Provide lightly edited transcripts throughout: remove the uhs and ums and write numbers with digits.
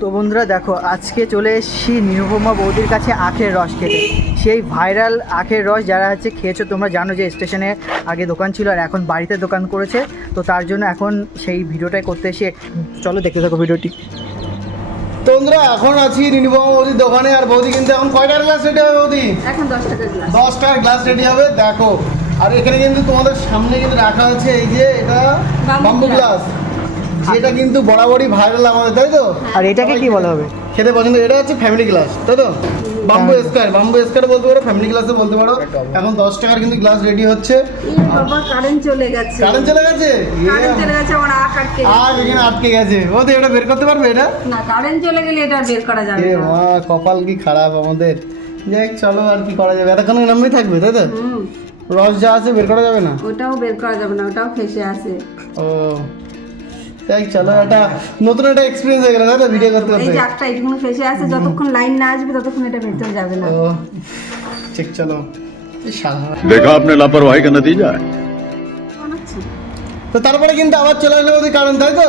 তো বন্ধুরা দেখো, আজকে চলে এসেছি নিরুপমা বৌদির কাছে আখের রস খেতে। সেই ভাইরাল আখের রস যারা হচ্ছে খেয়েছো তোমরা জানো যে স্টেশনে আগে দোকান ছিল আর এখন বাড়িতে দোকান করেছে। তো তার জন্য এখন সেই ভিডিওটাই করতে এসে চলো দেখতে থাকো ভিডিওটি। তো বন্ধুরা এখন আছি নিরুপমা বৌদির দোকানে। আর বৌদি কিন্তু এখন কয়টার গ্লাস রেডি হবে বৌদি? এখন 10 টাকার গ্লাস। 10 টাকার গ্লাস রেডি হবে দেখো। আর এখানে কিন্তু তোমাদের সামনে কিন্তু রাখা আছে এই যে এটা বাম্বু গ্লাস, যেটা কিন্তু বরাবরই ভাইরাল আমাদের, তাই তো? আর এটাকে কি বলা হবে? খেতে পছন্দ। এটা হচ্ছে ফ্যামিলি গ্লাস, তাই তো? বাম্বু স্কয়ার বলতে পারো, ফ্যামিলি গ্লাসও বলতে পারো। এখন 10 টাকার কিন্তু গ্লাস রেডি হচ্ছে। বাবা কারেন্ট চলে গেছে। কারেন্ট চলে গেছে? আমার আখ আটকে আর এখানে আটকে গেছে। ওদের এটা বের করতে পারবে এটা? না, কারেন্ট চলে গেলে এটা বের করা যাবে এ না। মা, কপাল কি খারাপ আমাদের। যাই চলো, আর কি করা যাবে, এতক্ষণ নামই থাকবে, তাই তো? রস যা আছে বের করা যাবে না, ওটাও বের করা যাবে না, ওটাও ফেসে আছে। ও যাই চলো, একটা নতুন একটা এক্সপিরিয়েন্স হয়ে গেল, তাই তো? ভিডিও করতে এই করতে। যে একটা এখানে ফেসে আছে, যতক্ষণ লাইন না আসবে ততক্ষণ এটা ভেতরে যাবে না। ও ঠিক, চলো। देखा आपने लापरवाही का नतीजा है। তো তারপরে কিন্তু আবার চলে আসলো ওদের কারণ, তাই তো?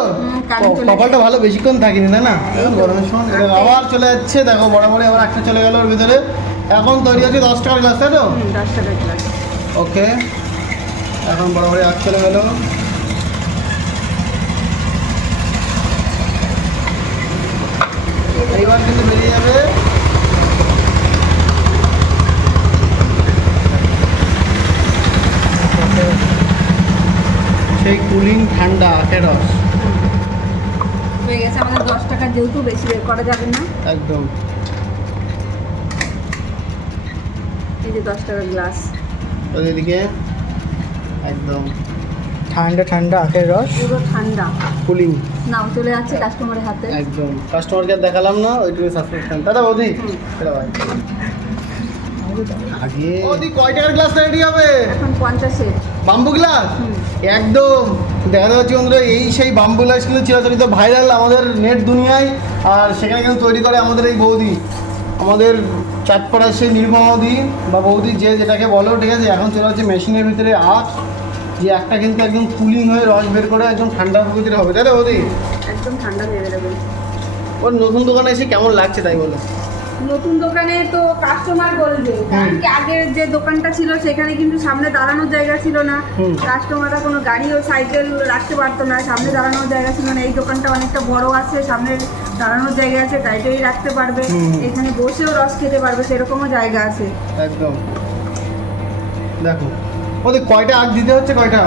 কারেন্ট চলে কপালটা ভালো, বেশিক্ষণ থাকিনি, তাই না? এখন গরমের সময় এটা আবার চলে যাচ্ছে দেখো, বরাবরই আবার একটা চলে গেল ওর ভিতরে। এখন তৈরি হচ্ছে 10 টাকার গ্লাস, তাই তো? 10 টাকার গ্লাস। ওকে, এখন বরাবরই আগ চলে গেল। এইবার কিন্তু বেরিয়ে যাবে। সেই কুলিং ঠান্ডা আখের রস হয়ে গেছে আমাদের 10 টাকা, যেহেতু বেশি বের করা যাবে না। একদম। এই যে 10 টাকার গ্লাস এদিকে একদম ঠান্ডা ঠান্ডা আখের রস, পুরো ঠান্ডা। কুলিং নাও চলে যাচ্ছে কাস্টমারের হাতে। একদম। কাস্টমারকে দেখালাম না, ওইটুকু সাবস্ক্রিপশন, দাদা বৌদি এটা ভাই আগে বৌদি কয় টাকার গ্লাস রেডি হবে? এখন 50-এর বাম্বু গ্লাস একদম। দেখা যাচ্ছে বন্ধুরা, এই সেই বাম্বু গ্লাস কিন্তু চিরাচরিত ভাইরাল আমাদের নেট দুনিয়ায়। আর সেখানে কিন্তু তৈরি করে আমাদের এই বৌদি, আমাদের চাঁদপাড়ার সেই নির্মা বৌদি বা বৌদি যে যেটাকে বলো, ঠিক আছে? এখন চলে যাচ্ছে মেশিনের ভিতরে আখ, যে একটা কিন্তু একদম কুলিং হয়ে রস বের করে একদম ঠান্ডা প্রকৃতির হবে, তাই না বৌদি? একদম ঠান্ডা হয়ে যাবে। ওর নতুন দোকানে এসে কেমন লাগছে তাই বলো? নতুন দোকানে তো কাস্টমার বলবে, কারণ কি আগের যে দোকানটা ছিল সেখানে কিন্তু সামনে দাঁড়ানোর জায়গা ছিল না। কাস্টমাররা কোনো গাড়ি ও সাইকেল রাখতে পারতো না, সামনে দাঁড়ানোর জায়গা ছিল না। এই দোকানটা অনেকটা বড় আছে, সামনে দাঁড়ানোর জায়গা আছে, গাড়িটাই রাখতে পারবে, এখানে বসেও রস খেতে পারবে, সেরকমও জায়গা আছে। একদম। দেখো ওদের কয়টা আখ দিতে হচ্ছে, কয়টা?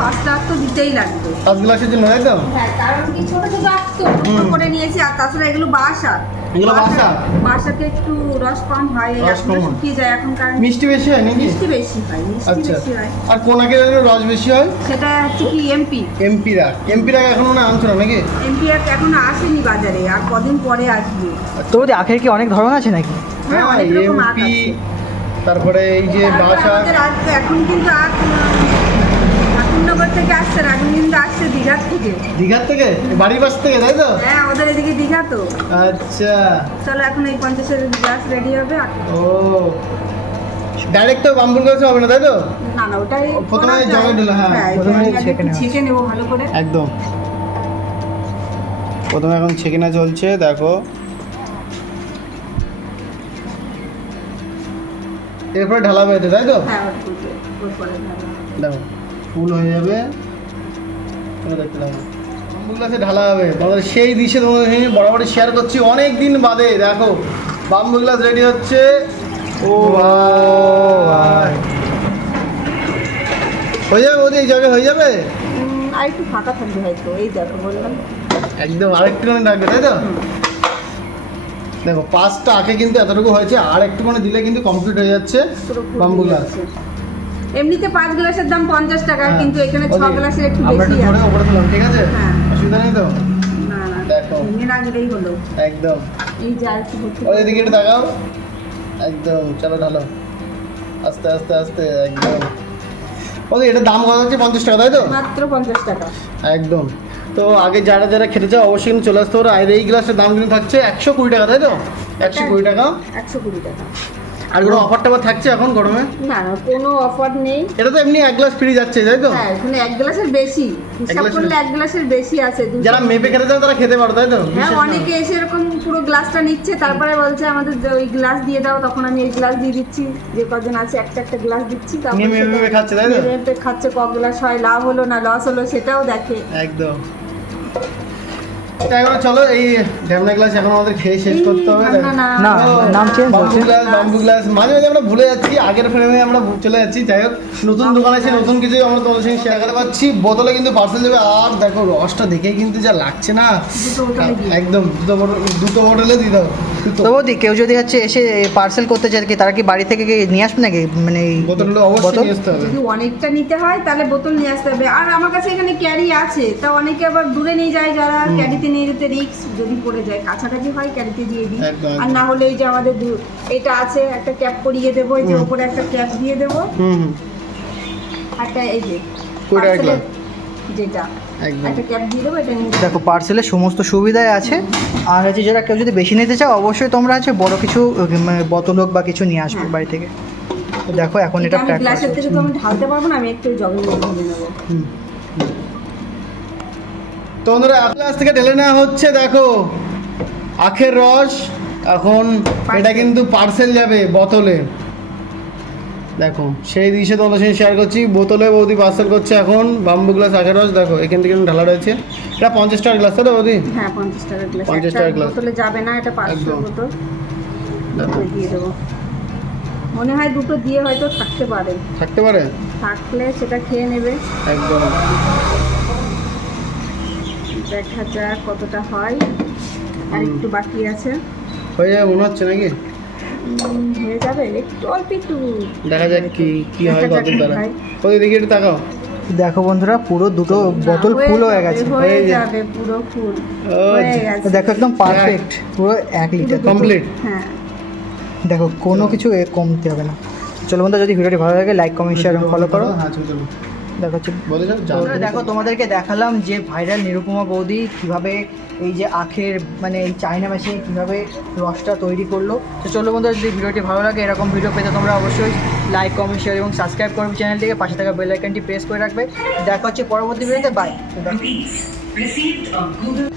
5টা আখ তো দিতেই লাগবে। 5 গ্লাসের জন্য, তাই তো? হ্যাঁ, কারণ কি ছোট ছোট আখ তো ছোট করে নিয়েছি, আর তাছাড়া এগুলো বাঁশ আখ। এগুলো বাঁশ আখ? বাঁশ আখে একটু রস কম হয়, এই রস আখগুলো কম হয়। শুকিয়ে যায় এখন, কারণ মিষ্টি বেশি হয় নাকি? মিষ্টি বেশি হয়, মিষ্টি আচ্ছা। বেশি হয়। আর কোন আখের রস বেশি হয়? সেটা হচ্ছে কি এমপি এমপি রাখ এখনো না আনছো না নাকি? এমপি আখ এখনো আসেনি বাজারে, আর কদিন পরে আসবে। তো বৌদি আখের কি অনেক ধরন আছে নাকি? হ্যাঁ, অনেক রকম আখ এমপি, আছে। তারপরে এই যে তারপরে বাসা। আমাদের এখন কিন্তু আখ ঠাকুরনগর থেকে আসছে না, এখন কিন্তু আসছে দীঘার থেকে। দীঘার থেকে, বাড়ির পাশ থেকে, তাই তো? হ্যাঁ, আমাদের এদিকে দীঘা তো। আচ্ছা। চলো এখন এই 50-এর গ্লাস রেডি হবে। ও ডাইরেক্ট তো বাম্বুর গাছ হবে না, তাই তো? না না, ওটাই প্রথমে জলে ঢেলে, হ্যাঁ, প্রথমে জলে আগে ছেঁকে একটু নেওয়া। ছেঁকে নেবো ভালো করে। একদম। প্রথমে এখন ছেঁকিনা চলছে দেখো। এরপরে ঢালাবে এতে, তাই তো? হ্যাঁ, ওর পরে ঢালা। দেখো ফুল হয়ে যাবে, তোমরা দেখতে লাগবে বাম্বু গ্লাসে ঢালা হবে। তোমাদের সেই দৃশ্যে তোমাদের সঙ্গে বরাবরই শেয়ার করছি অনেক দিন বাদে। দেখো বাম্বু গ্লাস রেডি হচ্ছে। ও ভাই, হয়ে যাবে বৌদি, এই জায়গায় হয়ে যাবে আর একটু ফাঁকা থাকবে হয়তো, এই দেখো বললাম। একদম। আরেকটুখানি রাখবে, তাই তো? দেখো 5টা আখে কিন্তু এতটুকু হয়েছে, আর একটুখানি দিলে কিন্তু কমপ্লিট হয়ে যাচ্ছে পুরো ফুল বাম্বু হয়ে গ্লাস। যাচ্ছে। এমনিতে 5 গ্লাসের দাম 50 টাকা, হ্যাঁ। কিন্তু এখানে 6 গ্লাসের একটু আমরা বেশি একটু ধরে আছে। ওপরে তুললাম, ঠিক আছে? হ্ঁ। অসুবিধা নেই তো? না না, দেখো। ভেঙে রাখলেই হলো। একদম। এই যে আর একটু ভর্তি ওই দিকে একটু তাকাও। একদম, চলো ঢালো আস্তে আস্তে আস্তে। একদম। ওদের এটার দাম কত হচ্ছে? 50 টাকা, তাই তো? মাত্র 50 টাকা। একদম। তো আগে যারা যারা খেতে চাও অবশ্যই কিন্তু চলে আসতে পারো। আর এই গ্লাসের দাম কিন্তু থাকছে 120 টাকা, তাই তো? 120 টাকা। 120 টাকা। আর কোনো অফার টফার থাকছে এখন গরমে? না না, কোনো অফার নেই। এটা তো এমনি 1 গ্লাস ফ্রি যাচ্ছে, তাই তো? হ্যাঁ, এখানে 1 গ্লাসের বেশি হিসাব গ্লাসের করলে 1 গ্লাসের বেশি আছে। যারা মেপে খেতে চায় তারা খেতে পারে, তাই তো? হ্যাঁ, বিশেষ না। অনেকে এসে এরকম পুরো গ্লাসটা নিচ্ছে, তারপরে বলছে আমাদের ওই গ্লাস দিয়ে দাও, তখন আমি এই গ্লাস দিয়ে দিচ্ছি। যে কজন আছে একটা একটা গ্লাস দিচ্ছি, তারপর নিয়ে মেপে মেপে খাচ্ছে, তাই তো? মেপে মেপে খাচ্ছে, ক গ্লাস হয়, লাভ হলো না লস হলো সেটাও দেখে। একদম। এখন চলো এই ঢ্যামনা গ্লাস এখন আমাদের খেয়ে শেষ করতে হবে। না না না, নাম change বাম্বু হচ্ছে। গ্লাস, বাম্বু গ্লাস মাঝে মাঝে আমরা ভুলে যাচ্ছি, আগের ফ্রেমে আমরা চলে যাচ্ছি। যাই হোক, নতুন দোকান আছে, নতুন কিছু আমরা তোমাদের সঙ্গে শেয়ার করতে পারছি। বোতলে কিন্তু পার্সেল যাবে। আর দেখো রসটা দেখে কিন্তু যা লাগছে না, দুটো বোতলে দিয়ে একদম দুটো বোতলে দিয়ে দাও। তো বৌদি কেউ যদি হচ্ছে এসে পার্সেল করতে চায় কি তারা কি বাড়ি থেকে কি নিয়ে আসবে নাকি, মানে এই বোতলগুলো অবশ্যই বোতল? নিয়ে আসতে হবে। যদি অনেকটা নিতে হয় তাহলে বোতল নিয়ে আসতে হবে। আর আমার কাছে এখানে ক্যারি আছে, তা অনেকে আবার দূরে নিয়ে যায়, যারা ক্যারিতে নিয়ে যেতে রিস্ক, যদি পড়ে যায়। কাছাকাছি হয় ক্যারিতে দিয়ে দিই। একদম, আর না হলে এই যে আমাদের এটা আছে, একটা ক্যাপ পরিয়ে দেবো, এই যে উপরে একটা ক্যাপ দিয়ে দেবো, হুম। একটা এই যে কুড়ি টাকা parcel-এর যেটা একদম। একটা ক্যাপ দিয়ে দেবো, এটা নিয়ে দেখো পার্সেলের সমস্ত সুবিধাই আছে। আর হচ্ছে যারা কেউ যদি বেশি নিতে চাও অবশ্যই তোমরা আছে বড় কিছু মানে বোতল হোক বা কিছু নিয়ে আসবে বাড়ি থেকে। তো দেখো এখন এটা আমি প্যাক গ্লাসের থেকে তো আমি ঢালতে পারবো না, আমি একটু জগের মধ্যে ঢেলে নেবো। তো বন্ধুরা গ্লাস থেকে ঢেলে নেওয়া হচ্ছে। দেখো আখের রস, এখন এটা কিন্তু পার্সেল যাবে বোতলে। দেখো সেই দিশে তোমাদের সঙ্গে শেয়ার করছি, বোতলে বৌদি পার্সেল করছে এখন বাম্বু গ্লাস আখের রস। দেখো এখান থেকে ঢালা রয়েছে। এটা 50 টাকার গ্লাস, তাই তো বৌদি? হ্যাঁ, 50 টাকার গ্লাস। 50 একটা টাকার গ্লাস। বোতলে যাবে না, এটা 500 একদম। বোতল। দেখো ওই দিয়ে দেবো। মনে হয় দুটো দিয়ে হয়তো থাকতে পারে, থাকতে পারে, থাকলে সেটা খেয়ে নেবে। একদম। দেখা যাক কতটা হয়, আর একটু বাকি আছে। হয়ে যাবে মনে হচ্ছে নাকি? হয়ে যাবে, একটু অল্প একটু। দেখা যাক কি হয়, দেখা কত যাক দ্বারা। কি হয়। ওই দিকে একটু তাকাও। দেখো বন্ধুরা পুরো দুটো বোতল ফুল হয়ে গেছে। হয়ে হয়ে যাবে পুরো ফুল ও, হয়ে গেছে। দেখো একদম পারফেক্ট পুরো 1 লিটার কমপ্লিট। হ্যাঁ, দেখো কোনো কিছু কমতে হবে না। চলো বন্ধুরা, যদি ভিডিওটি ভালো লাগে লাইক কমেন্ট শেয়ার এবং ফলো করো। হ্যাঁ চলো দেখো হচ্ছে বলে যাও। বন্ধুরা দেখো তোমাদেরকে দেখালাম যে ভাইরাল নিরুপমা বৌদি কিভাবে এই যে আখের মানে এই চায়না মেশিনে কীভাবে রসটা তৈরি করলো। তো চলো বন্ধুরা, যদি ভিডিওটি ভালো লাগে এরকম ভিডিও পেতে তোমরা অবশ্যই লাইক কমেন্ট শেয়ার এবং সাবস্ক্রাইব করবে চ্যানেলটিকে, পাশে থাকা বেল আইকনটি প্রেস করে রাখবে। দেখা হচ্ছে পরবর্তী ভিডিওতে। বাই। Received a Google